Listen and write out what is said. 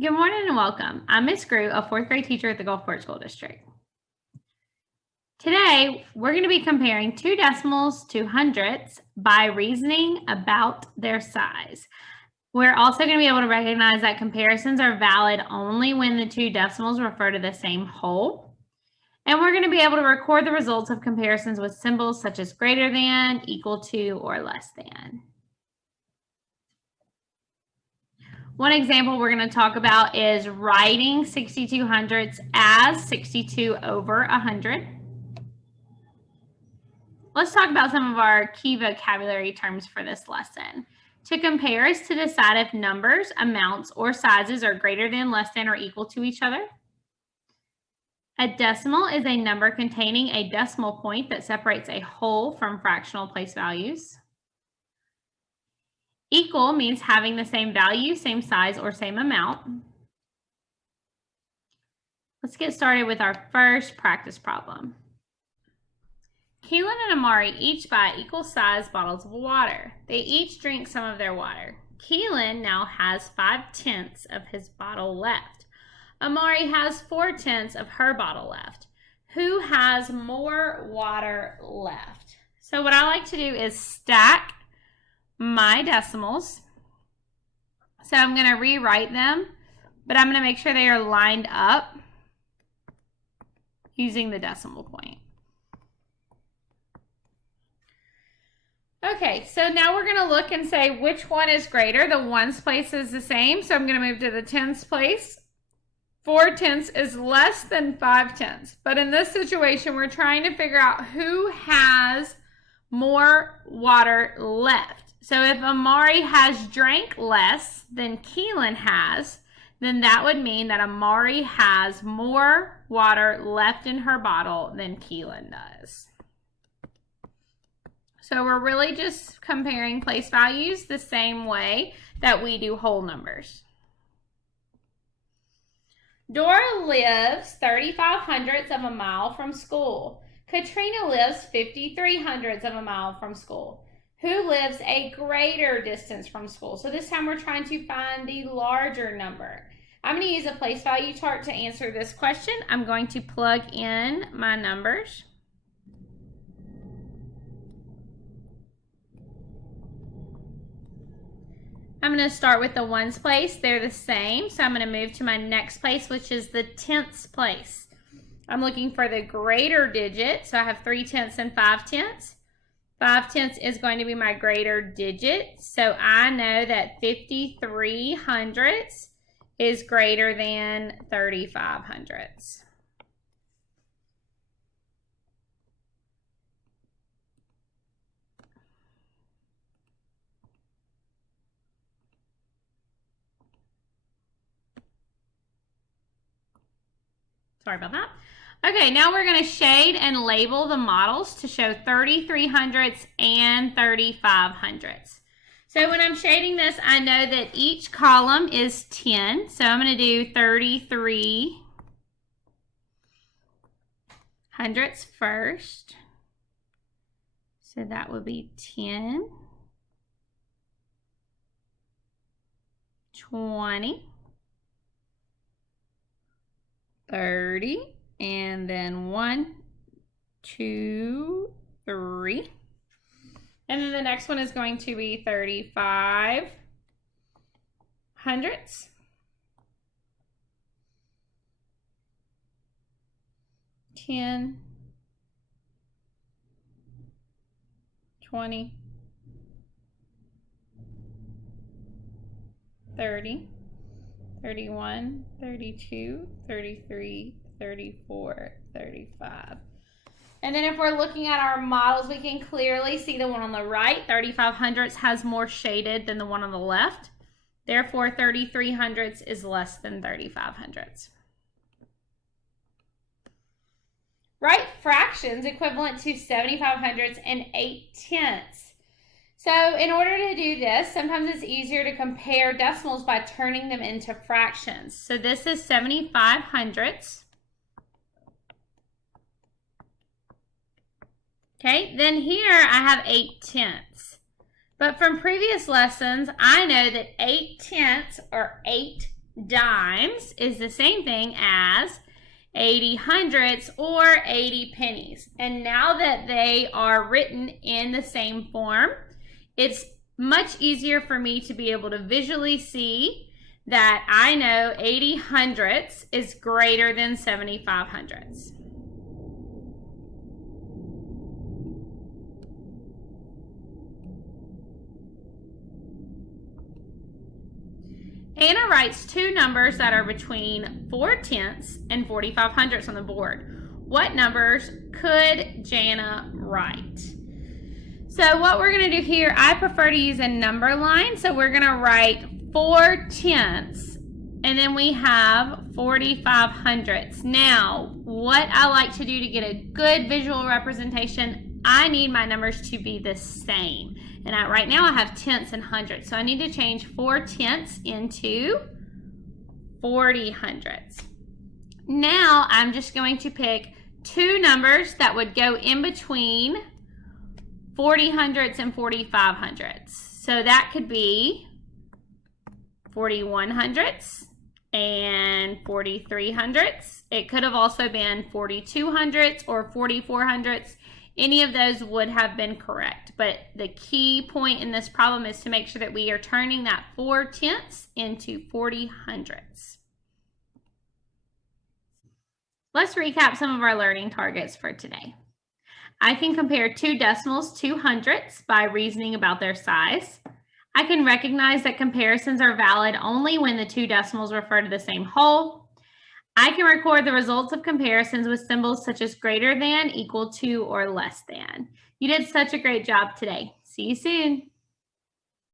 Good morning and welcome. I'm Miss Grew, a fourth grade teacher at the Gulfport School District. Today, we're going to be comparing two decimals to hundredths by reasoning about their size. We're also going to be able to recognize that comparisons are valid only when the two decimals refer to the same whole. And we're going to be able to record the results of comparisons with symbols such as greater than, equal to, or less than. One example we're going to talk about is writing 62 hundredths as 62 over 100. Let's talk about some of our key vocabulary terms for this lesson. To compare is to decide if numbers, amounts, or sizes are greater than, less than, or equal to each other. A decimal is a number containing a decimal point that separates a whole from fractional place values. Equal means having the same value, same size, or same amount. Let's get started with our first practice problem. Keelan and Amari each buy equal-sized bottles of water. They each drink some of their water. Keelan now has 5/10 of his bottle left. Amari has 4/10 of her bottle left. Who has more water left? So what I like to do is stack my decimals. So I'm going to rewrite them, but I'm going to make sure they are lined up using the decimal point. Okay, so now we're going to look and say which one is greater. The ones place is the same, so I'm going to move to the tens place. 4/10 is less than 5/10. But in this situation, we're trying to figure out who has more water left. So if Amari has drank less than Keelan has, then that would mean that Amari has more water left in her bottle than Keelan does. So we're really just comparing place values the same way that we do whole numbers. Dora lives 35 hundredths of a mile from school. Katrina lives 53 hundredths of a mile from school. Who lives a greater distance from school? So this time we're trying to find the larger number. I'm going to use a place value chart to answer this question. I'm going to plug in my numbers. I'm going to start with the ones place. They're the same. So I'm going to move to my next place, which is the tenths place. I'm looking for the greater digit. So I have 3/10 and 5/10. 5/10 is going to be my greater digit. So I know that 53 hundredths is greater than 35 hundredths. Sorry about that. Okay, now we're going to shade and label the models to show 33 hundredths and 35 hundredths. So when I'm shading this, I know that each column is 10. So I'm going to do 33 hundredths first. So that would be 10, 20, 30, and then 1, 2, 3. And then the next one is going to be 35 hundredths. 10, 20, 30, 31, 32, 33, 34, 35. And then if we're looking at our models, we can clearly see the one on the right, 35 hundredths, has more shaded than the one on the left. Therefore, 33 hundredths is less than 35 hundredths. Write fractions equivalent to 75 hundredths and 8/10. So in order to do this, sometimes it's easier to compare decimals by turning them into fractions. So this is 75 hundredths. Okay, then here I have 8/10. But from previous lessons, I know that 8/10 or 8 dimes is the same thing as 80 hundredths or 80 pennies. And now that they are written in the same form, it's much easier for me to be able to visually see that I know 80 hundredths is greater than 75 hundredths. Anna writes two numbers that are between 4/10 and 45 hundredths on the board. What numbers could Jana write? So what we're going to do here, I prefer to use a number line. So we're going to write 4/10 and then we have 45 hundredths. Now, what I like to do to get a good visual representation, I need my numbers to be the same. And right now I have tenths and hundredths. So I need to change 4/10 into 40 hundredths. Now I'm just going to pick two numbers that would go in between 40 hundredths and 45 hundredths. So that could be 41 hundredths and 43 hundredths. It could have also been 42 hundredths or 44 hundredths. Any of those would have been correct, but the key point in this problem is to make sure that we are turning that 4/10 into 40 hundredths. Let's recap some of our learning targets for today. I can compare two decimals to hundredths by reasoning about their size. I can recognize that comparisons are valid only when the two decimals refer to the same whole. I can record the results of comparisons with symbols such as greater than, equal to, or less than. You did such a great job today. See you soon.